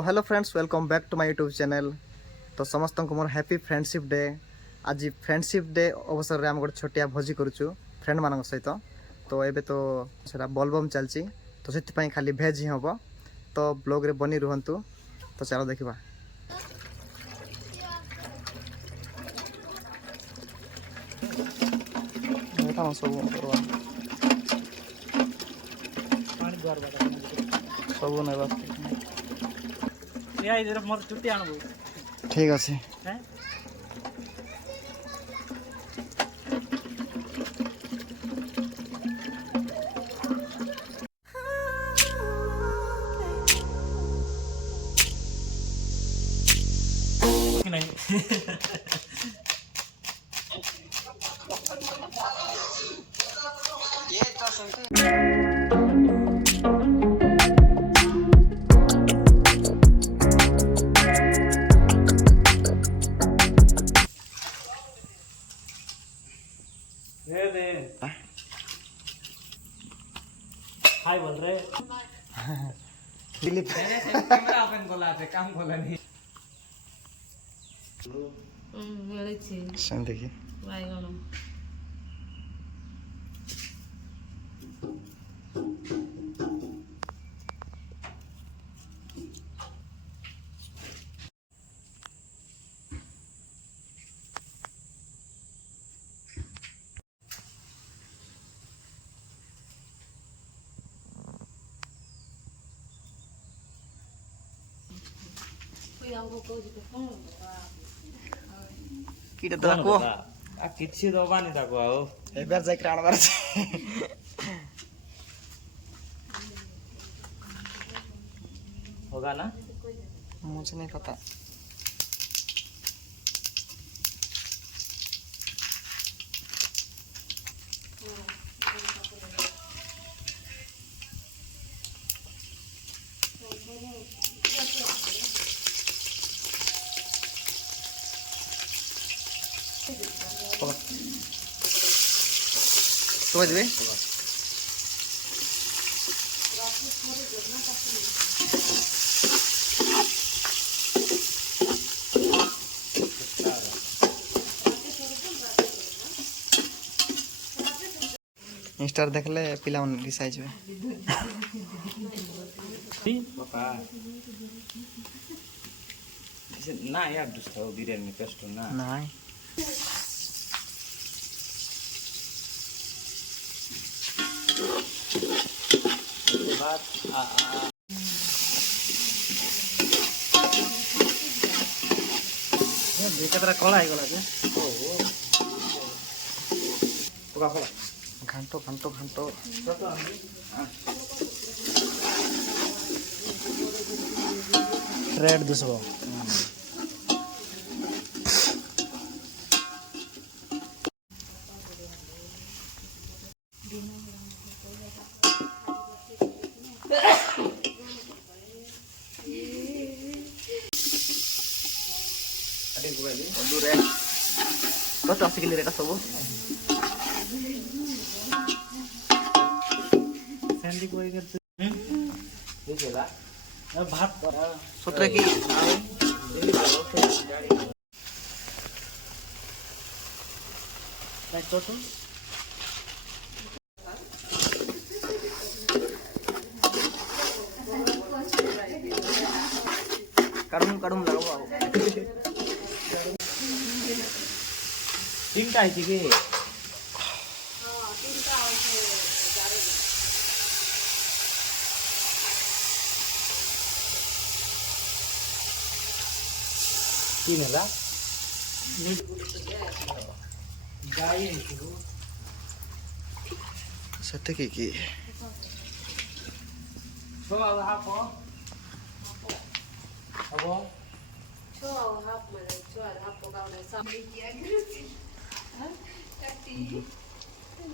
तो hello friends, welcome back to my YouTube channel. तो समस्त को मोर हैप्पी फ्रेंडशिप डे। आज फ्रेंडशिप डे अवसर में आम गोटे छोटिया भोजी करुचु फ्रेंड मान सहित। तो ये तो सेटा बोलबम चलची, तो से खाली भेज ही हम। तो ब्लॉग रे बनी रुहंतु। तो चलो देखा सब ना ठीक अच्छे। हाय बोल रहे दिलीप कैमरा ओपन कोला थे काम कोला नहीं मिळेछि सेम देखी बायगण कीटा दको आ किछि दबानी ताको आओ ए बार जाई क्राण बार छे होगा ना मुझे नहीं पता। समझ में इंस्टा देखले पिला मन रिसाइज में पापा ना यार दूसरा बिरयानी पेस्ट ना नहीं बात ये कतरा कला है गला जे ओ पका पका घंटो घंटो घंटो रेड दूसरो दूरे तो टॉस के लिए रेटा सब सैंडी कोई करते ये चला भात सूत्र की चोटू कड़म कड़म लगाओ तीन टाइप के तीन होला गाय सत्य की तो अब हाफ अब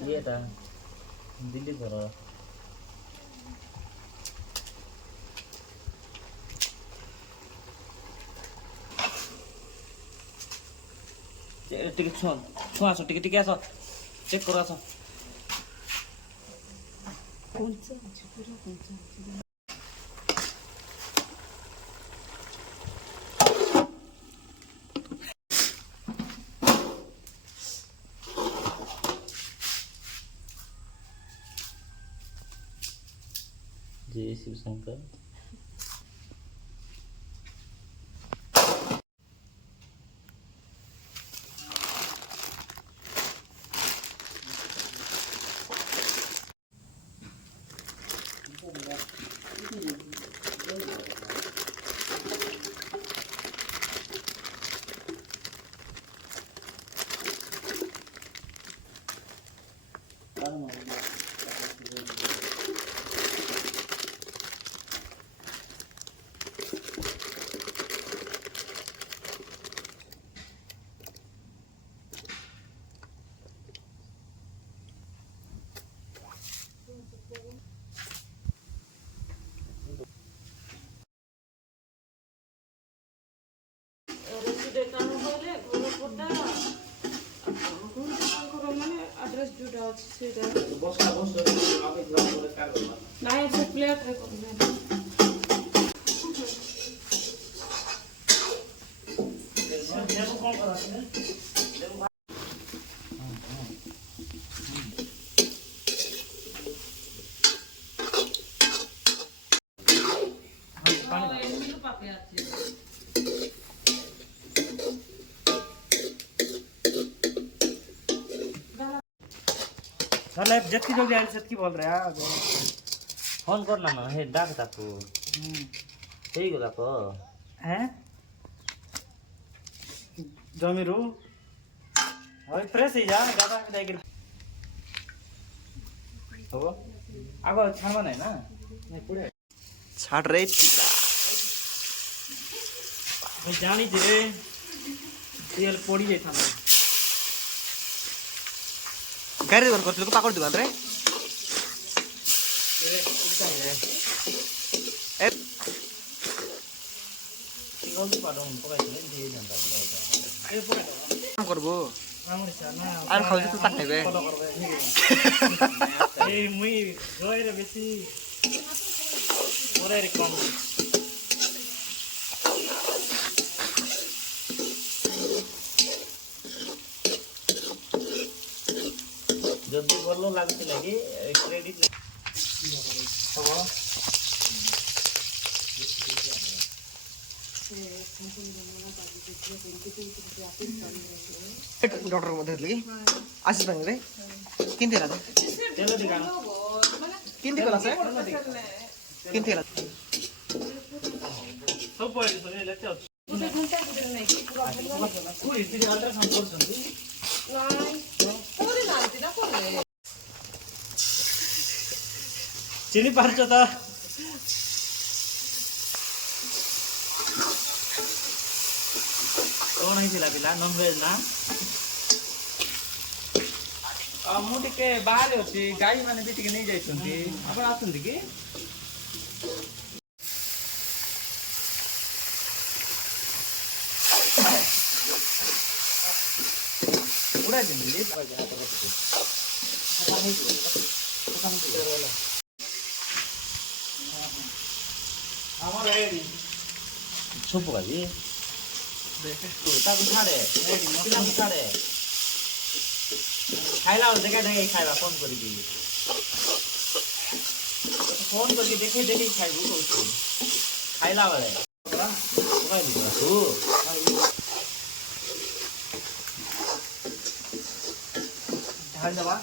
ये था दिल्ली करो टिके छुआ आस टिके आस चेक करो आस जय शिव शंकर। ରେସିଡେ କାମ କହିଲେ ଘର ପଟା ତାଙ୍କର ମାନେ ଆଡ୍ରେସ୍ ଯୋଉଟା ଅଛି ସେଇଟା ନାଇଁ ସେ ପ୍ଲେଟ୍ରେ କରିବେ। चल जत्ती जल्दी आए सेतकी बोल रहा है फोन करना ना हे डाक ताको सही गला को हैं जमीरू ओए फ्रेश ही जा गादा में जाकर हो आगो छानवा नहीं ना नहीं पुड़े छाड़ रे मैं जानी थी रे तेल पड़ी जाता मैं गाड़ी दुकान करथिल को पाकड़ दुकान रे ए सिंगल तो पाडो हम पकाई ले दे जनता बुलाओ ए पकड़ काम करबो আমার না আর খাওয়া তো তাকাইবে ফলো করবে এই মুই রয়ের বেশি ওরে কম जल्दी बोलो लागते लगे क्रेडिट হবো डॉक्टर मध्ये घेतली आशीष भाई रे किंती राजा चलो दिखाना किंती कला से किंती कला सब पॉइंट सुने लेते हो कोई इतनी अल्ट्रासाउंड करछंती चिनी पारछ त कौन ହେଇଥିଲା ପିଲା ନନଭେଜ ନା ମୁଁ ଟିକେ ବାହାରେ ଅଛି ଗାଈ ମାନେ ବି ଟିକେ ନେଇ ଯାଇଛନ୍ତି ଆପଣ ଆସନ୍ତି କି ଉଡାଇ ଆମର ଏଇଠି छुप गई ତାକୁ ଛାଡେ ପିଲାକୁ ଛାଡେ ଖାଇଲା ବେଳେ ଦେଖା ଦେଖେଇ ଖାଇବା ଫୋନ କରିକି ଫୋନ କରିକି ଦେଖେଇ ଦେଖେଇ ଖାଇବୁ କହୁଛୁ ଖାଇଲା ବେଳେ ଢାଳିଦେବା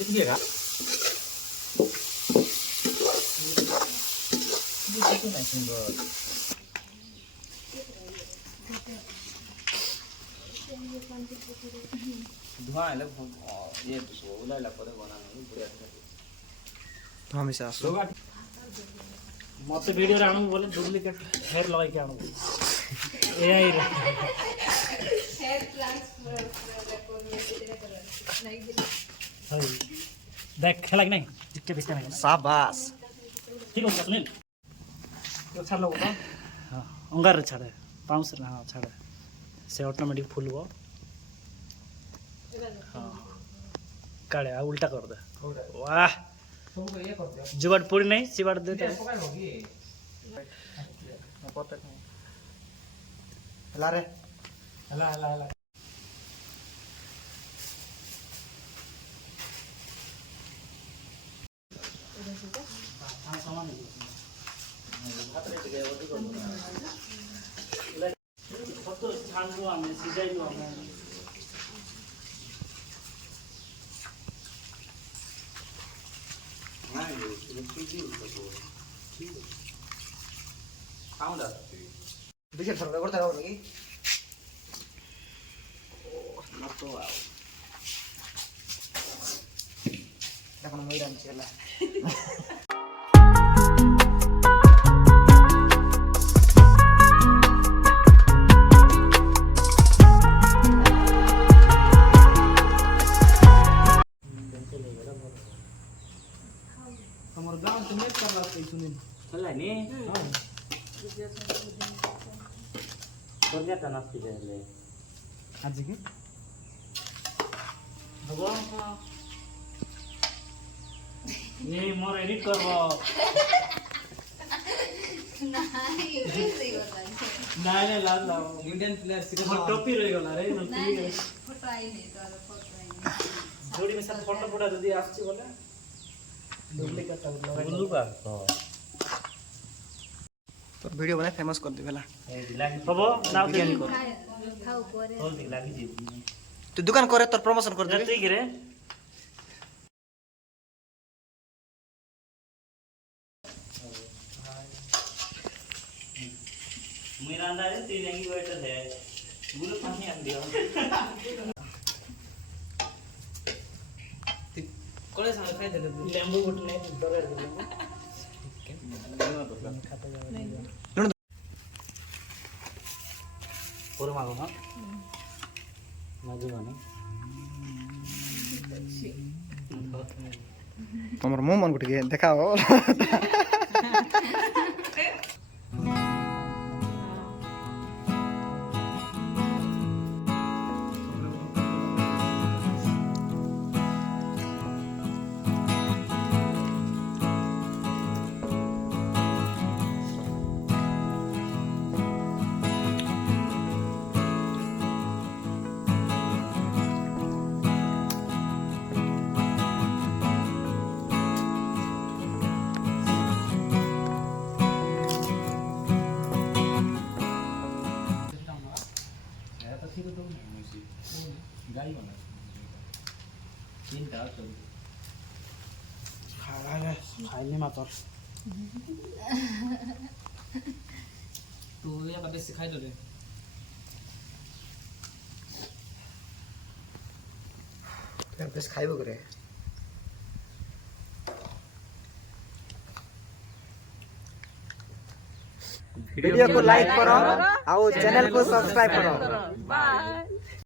ଏତିକି ଏକା नहीं सुंदर ଧୂଆଁ ହେଲେ ଇଏ ଓହ୍ଲାଇଲା ପରେ ବନାনো ବଢିଆ तो हमेशा आसो ମତେ ଭିଡିଓରେ ଆଣୁ ବୋଲେ ଡୁପ୍ଲିକେଟ ହେୟାର ଲଗାଇକି ଆଣୁ ଏଆଇ ରେ देख खेला कि नहीं जितने बिकते नहीं शाबाश ठीक होगा सुनील तो छाड़ लो तो हाँ अंगार छाड़े पाँव से हाँ छाड़े से ऑटोमेटिक फुल वो हाँ काढ़े आ उल्टा कर दे वाह जुबाड़ पूरी नहीं सिबाड़ देते हला रे हला हला हला কত ছাড়বো আমি সিজাইবো আমি বিশেষ সরকার করতে হবে নাকি এখন মই রাঁধছি ହେଲା ତମର ଗାଁ ତ ନେଟ୍ କରଲା କଇ ସୁନି ହେଲାନି ହଁ କରିଯାତା ନାସ୍ତି ହେଲେ ଆଜି କି ହବ ଏ ମୋର ଏଡିଟ୍ କରବ ନାଇଁ ନାଇଁ ଲାଲ ଲାଲ ଇଣ୍ଡିଆନ୍ ପ୍ଲେୟର ସିରେ ମୋର ଟୋପି ରହି ଗଲା ରେ जोड़ी में साथ फोटो फोटो जदी आछि बोले डुप्लीकेट लगा बुलू का तो तो वीडियो बना फेमस कर दे बेला ए लागी हबो नाउ बिरियानी कर हो दिख लागी जी तू दुकान करे तोर प्रमोशन कर दे जति गिरे मिरांडा रे ती नेंगी बैठे थे बुलू पानी आ दियो कोले सामने खाई देले लेंबू गुटने दरे दे पूरा मागो हां मागो माने तमर मुंह मन गुट के देखाओ खाइले मातर तू या बेसी खाइ दे यार बेस खाइबो करे वीडियो को लाइक करो और चैनल को सब्सक्राइब करो बाय